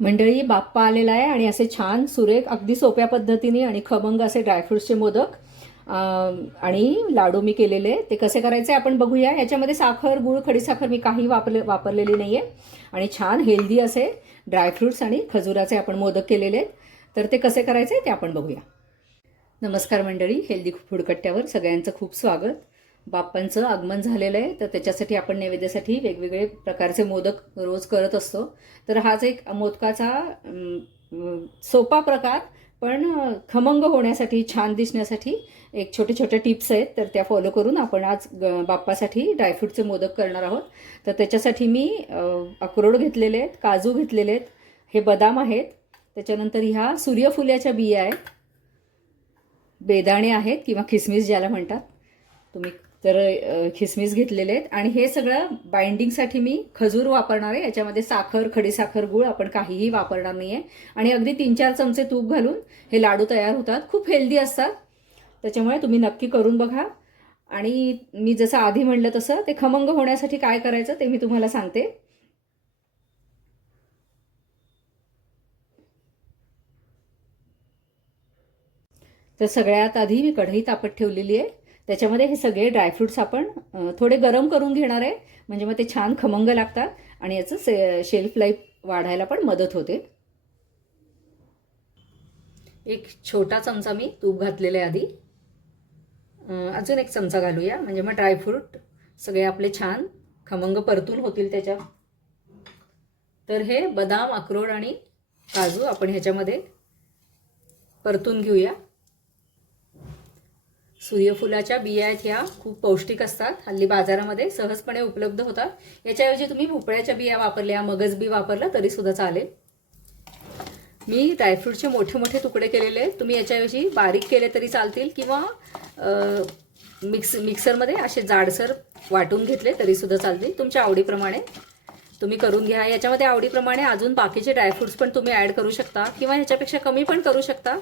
मंडळी बाप्पा आलेला आहे आणि असे छान सुरेख अगदी सोप्या पद्धतीने आणि खमंग असे ड्रायफ्रुट्सचे मोदक आणि लाडू मी केलेले. ते कसे करायचे आपण बघूया. याच्यामध्ये साखर गुळ खडीसाखर मी काही वापरले वापरलेली नाही आहे आणि छान हेल्दी असे ड्रायफ्रुट्स आणि खजुराचे आपण मोदक केलेले आहेत. तर ते कसे करायचे ते आपण बघूया. नमस्कार मंडळी हेल्दी फुडकट्ट्यावर सगळ्यांचं खूप स्वागत. बाप्पांचं आगमन झालेलं आहे तर त्याच्यासाठी आपण नैवेद्यासाठी वेगवेगळे प्रकारचे मोदक रोज करत असतो. तर हाच एक मोदकाचा सोपा प्रकार पण खमंग होण्यासाठी छान दिसण्यासाठी एक छोटे छोटे टिप्स आहेत तर त्या फॉलो करून आपण आज ग- बाप्पासाठी ड्रायफ्रूटचे मोदक करणार आहोत. तर त्याच्यासाठी मी अक्रोड घेतलेले आहेत काजू घेतलेले आहेत हे बदाम आहेत त्याच्यानंतर ह्या सूर्यफुल्याच्या बिया आहेत बेदाणे आहेत किंवा खिसमिस ज्याला म्हणतात तुम्ही तर खिसमिस घेतलेले आहेत. आणि हे सगळं बाइंडिंगसाठी मी खजूर वापरणार आहे. याच्यामध्ये साखर खडीसाखर गुळ आपण काहीही वापरणार नाही आहे आणि अगदी तीन चार चमचे तूप घालून हे लाडू तयार होतात. खूप हेल्दी असतात. त्याच्यामुळे तुम्ही नक्की करून बघा. आणि मी जसं आधी म्हणलं तसं ते खमंग होण्यासाठी काय करायचं ते मी तुम्हाला सांगते. तर सगळ्यात आधी मी कढई तापत ठेवलेली आहे. त्याच्यामध्ये हे सगळे ड्रायफ्रुट्स आपण थोडे गरम करून घेणार आहे. म्हणजे मग ते छान खमंग लागतात आणि याचं से शेल्फ लाईफ वाढायला पण मदत होते. एक छोटा चमचा मी तूप घातलेला आहे आधी. अजून एक चमचा घालूया. म्हणजे मग ड्रायफ्रूट सगळे आपले छान खमंग परतून होतील त्याच्या. तर हे बदाम अक्रोड आणि काजू आपण ह्याच्यामध्ये परतून घेऊया. सूर्यफुलाच्या बिया आहेत ह्या खूप पौष्टिक असतात. हल्ली बाजारामध्ये सहजपणे उपलब्ध होतात. याच्याऐवजी तुम्ही भोपळ्याच्या बिया वापरल्या मगज बी वापरला तरीसुद्धा चालेल. मी ड्रायफ्रूटचे मोठे मोठे तुकडे केलेले आहेत. तुम्ही याच्याऐवजी बारीक केले तरी चालतील किंवा मिक्स मिक्सरमध्ये असे जाडसर वाटून घेतले तरीसुद्धा चालतील. तुमच्या आवडीप्रमाणे तुम्ही करून घ्या. याच्यामध्ये आवडीप्रमाणे अजून बाकीचे ड्रायफ्रुट्स पण तुम्ही ॲड करू शकता किंवा ह्याच्यापेक्षा कमी पण करू शकता.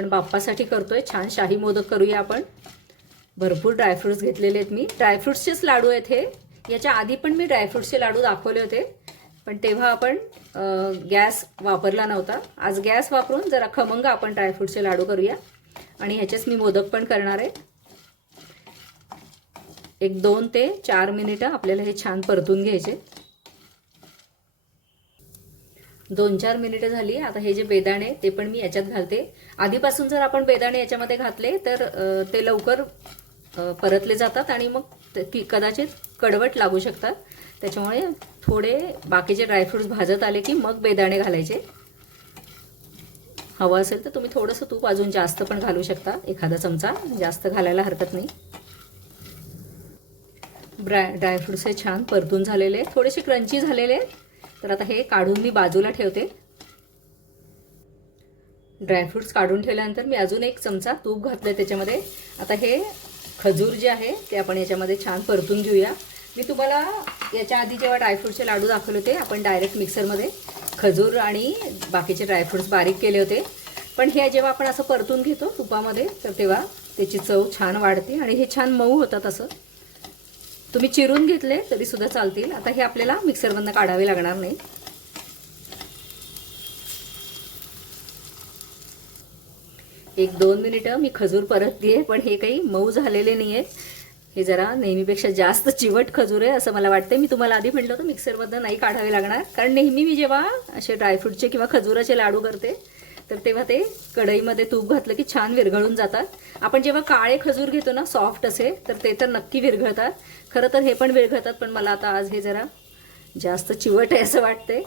पण बाप्पासाठी करतोय. छान शाही मोदक करूया आपण. भरपूर ड्रायफ्रुट्स घेतलेले आहेत मी. ड्रायफ्रुट्सचेच लाडू आहेत हे. याच्या आधी पण मी ड्रायफ्रुट्सचे लाडू दाखवले होते. पण तेव्हा आपण गॅस वापरला नव्हता. आज गॅस वापरून जरा खमंग आपण ड्रायफ्रुट्सचे लाडू करूया. आणि ह्याचेच मी मोदक पण करणार आहे. एक दोन ते चार मिनिटं आपल्याला हे छान परतून घ्यायचे. दोन चार मिनिटं झाली. आता हे जे बेदाणे ते पण मी याच्यात घालते. आधीपासून जर आपण बेदाणे याच्यामध्ये घातले तर ते लवकर परतले जातात आणि मग ते- कदाचित कडवट लागू शकतात. त्याच्यामुळे थोडे बाकीचे ड्रायफ्रुट्स भाजत आले की मग बेदाणे घालायचे. हवं असेल तर तुम्ही थोडंसं तूप अजून जास्त पण घालू शकता. एखादा चमचा जास्त घालायला हरकत नाही. ड्राय ड्रायफ्रुट्स हे छान परतून झालेले आहेत. थोडेसे क्रंची झालेले आहेत. तर आता हे काढून मी बाजूला ठेवते. ड्रायफ्रूट्स काढून ठेवल्यानंतर मी अजून एक चमचा तूप घातलं त्याच्यामध्ये. आता हे खजूर जे आहे ते आपण याच्यामध्ये छान परतून घेऊया. मी तुम्हाला याच्या आधी जेव्हा ड्रायफ्रूटचे लाडू दाखवले होते आपण डायरेक्ट मिक्सरमध्ये खजूर आणि बाकीचे ड्रायफ्रुट्स बारीक केले होते. पण हे जेव्हा आपण असं परतून घेतो तुपामध्ये तर तेव्हा त्याची चव छान वाढते आणि हे छान मऊ होतात असं. तुम्ही चिरून घेतले तरी सुद्धा चालतील. आता हे आपल्याला मिक्सरमधनं काढावे लागणार नाही. एक दोन मिनिटं मी खजूर परततीये पण हे काही मऊ झालेले नाही हे जरा नेहमीपेक्षा जास्त चिवट खजूर आहे असं मला वाटतं मी तुम्हाला आधी म्हटलं होतं मिक्सरमधनं नाही काढावे लागणार. कारण नेहमी मी जेव्हा असे ड्रायफ्रूटचे किंवा खजुराचे लाडू करते तर तेव्हा ते कढईमध्ये तूप घातलं की छान विरघळून जातात. आपण जेव्हा काळे खजूर घेतो ना सॉफ्ट असे तर ते तर नक्की विरघळतात. खरं तर हे पण विरघळतात पण मला आता आज हे जरा जास्त चिवट आहे असं वाटतंय.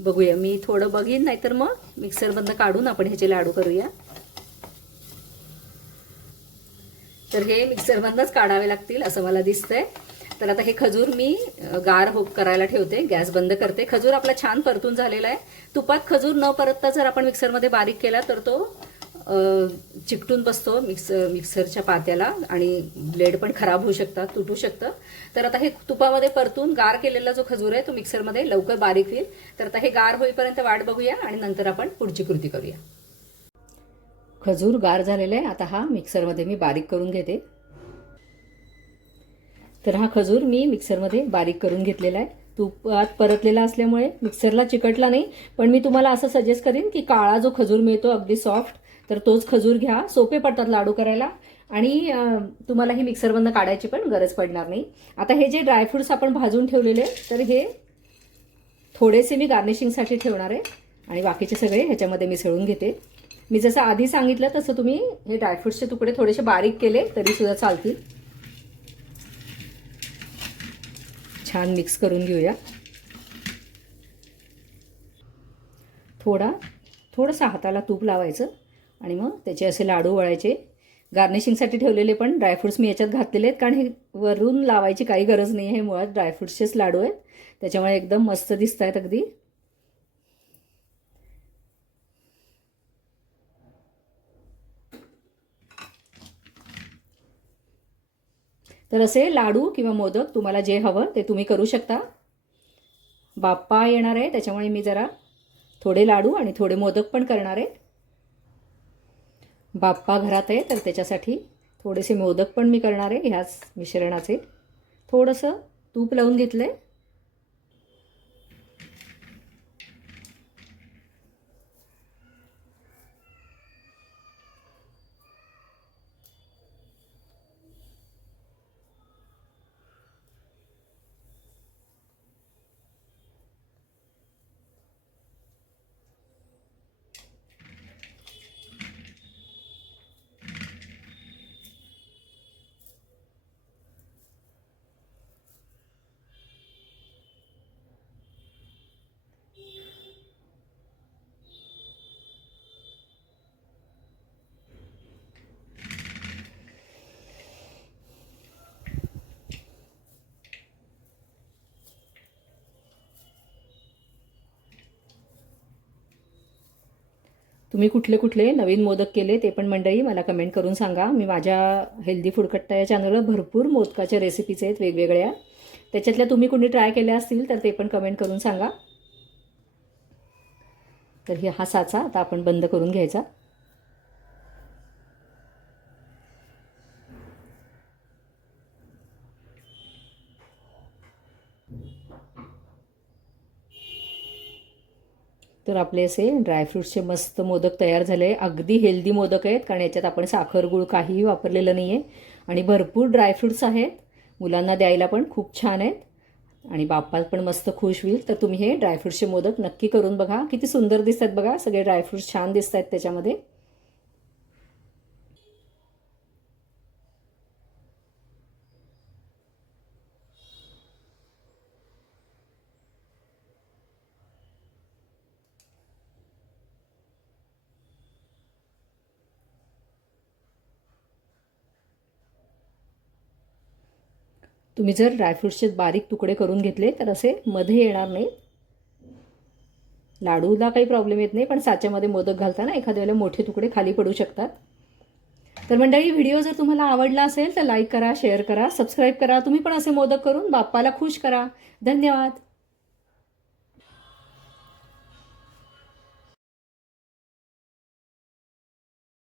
बघूया मी थोडं बघीन नाहीतर मग मिक्सरमधनं काढून आपण ह्याचे लाडू करूया. तर हे मिक्सरमधनंच काढावे लागतील असं मला दिसतंय. तर आता हे खजूर मी गार हो करायला ठेवते गॅस बंद करते. खजूर आपला छान परतून झालेला आहे. तुपात खजूर न परतता जर आपण मिक्सरमध्ये बारीक केला तर तो चिकटून बसतो मिक्स मिक्सरच्या पात्याला आणि ब्लेड पण खराब होऊ शकतात तुटू शकतं. तर आता हे तुपामध्ये परतून गार केलेला जो खजूर आहे तो मिक्सरमध्ये लवकर बारीक होईल. तर आता हे गार होईपर्यंत वाट बघूया आणि नंतर आपण पुढची कृती करूया. खजूर गार झालेला आहे. आता हा मिक्सरमध्ये मी बारीक करून घेते. तर हा खजूर मी मिक्सरमध्ये बारीक करून घेतलेला आहे. तुपात परतलेला असल्यामुळे मिक्सरला चिकटला नाही पण मी तुम्हाला असं सजेस्ट करीन की काळा जो खजूर मिळतो अगदी सॉफ्ट तर तोच खजूर घ्या. सोपे पडतात लाडू करायला आणि तुम्हाला ही मिक्सरमधनं काढायची पण गरज पडणार नाही. आता हे जे ड्रायफ्रुट्स आपण भाजून ठेवलेले तर हे थोडेसे मी गार्निशिंगसाठी ठेवणार आहे आणि बाकीचे सगळे ह्याच्यामध्ये मिसळून घेते. मी जसं आधी सांगितलं तसं तुम्ही हे ड्रायफ्रुट्सचे तुकडे थोडेसे बारीक केले तरीसुद्धा चालतील. छान मिक्स करून घेऊया. थोडा थोडंसं हाताला तूप लावायचं आणि मग त्याचे असे लाडू वळायचे. गार्निशिंगसाठी ठेवलेले पण ड्रायफ्रुट्स मी याच्यात घातलेले आहेत कारण हे वरून लावायची काही गरज नाही आहे मुळात ड्रायफ्रुट्सचेच लाडू आहेत. त्याच्यामुळे एकदम मस्त दिसत आहेत अगदी. तर असे लाडू किंवा मोदक तुम्हाला जे हवं ते तुम्ही करू शकता. बाप्पा येणार आहे त्याच्यामुळे मी जरा थोडे लाडू आणि थोडे मोदक पण करणार आहे. बाप्पा घरात आहे तर त्याच्यासाठी थोडेसे मोदक पण मी करणार आहे ह्याच मिश्रणाचे. थोडंसं तूप लावून घेतलं आहे तुम्ही कुठले कुठले नवीन मोदक केले ते पण मंडळी मला कमेंट करून सांगा. मी माझ्या हेल्दी फूडकट्टा या चॅनलवर भरपूर मोदकाच्या रेसिपीज आहेत वेगवेगळ्या. त्याच्यातल्या तुम्ही कुणी ट्राय केल्या असतील तर ते पण कमेंट करून सांगा. तर हे हा साचा आता आपण बंद करून घ्यायचा. तर आपले असे ड्रायफ्रूट्सचे मस्त मोदक तयार झाले. अगदी हेल्दी मोदक आहेत कारण याच्यात आपण साखर गुळ काहीही वापरलेलं नाही आहे आणि भरपूर ड्रायफ्रूट्स आहेत. मुलांना द्यायला पण खूप छान आहेत. आणि बाप्पा पण मस्त खुश होईल. तर तुम्ही हे ड्रायफ्रूट्सचे मोदक नक्की करून बघा. किती सुंदर दिसतात बघा. सगळे ड्रायफ्रूट्स छान दिसत आहेत त्याच्यामध्ये. तुम्ही जर ड्रायफ्रूट्सचे बारीक तुकडे करून घेतले तर असे मध्ये येणार नाही. लाडूला काही प्रॉब्लेम येत नाही पण साच्यामध्ये मोदक घालताना एखाद्या वेळेला मोठे तुकडे खाली पडू शकतात. तर मंडळी व्हिडिओ जर तुम्हाला आवडला असेल तर लाईक करा शेअर करा सबस्क्राईब करा. तुम्ही पण असे मोदक करून बाप्पाला खुश करा. धन्यवाद.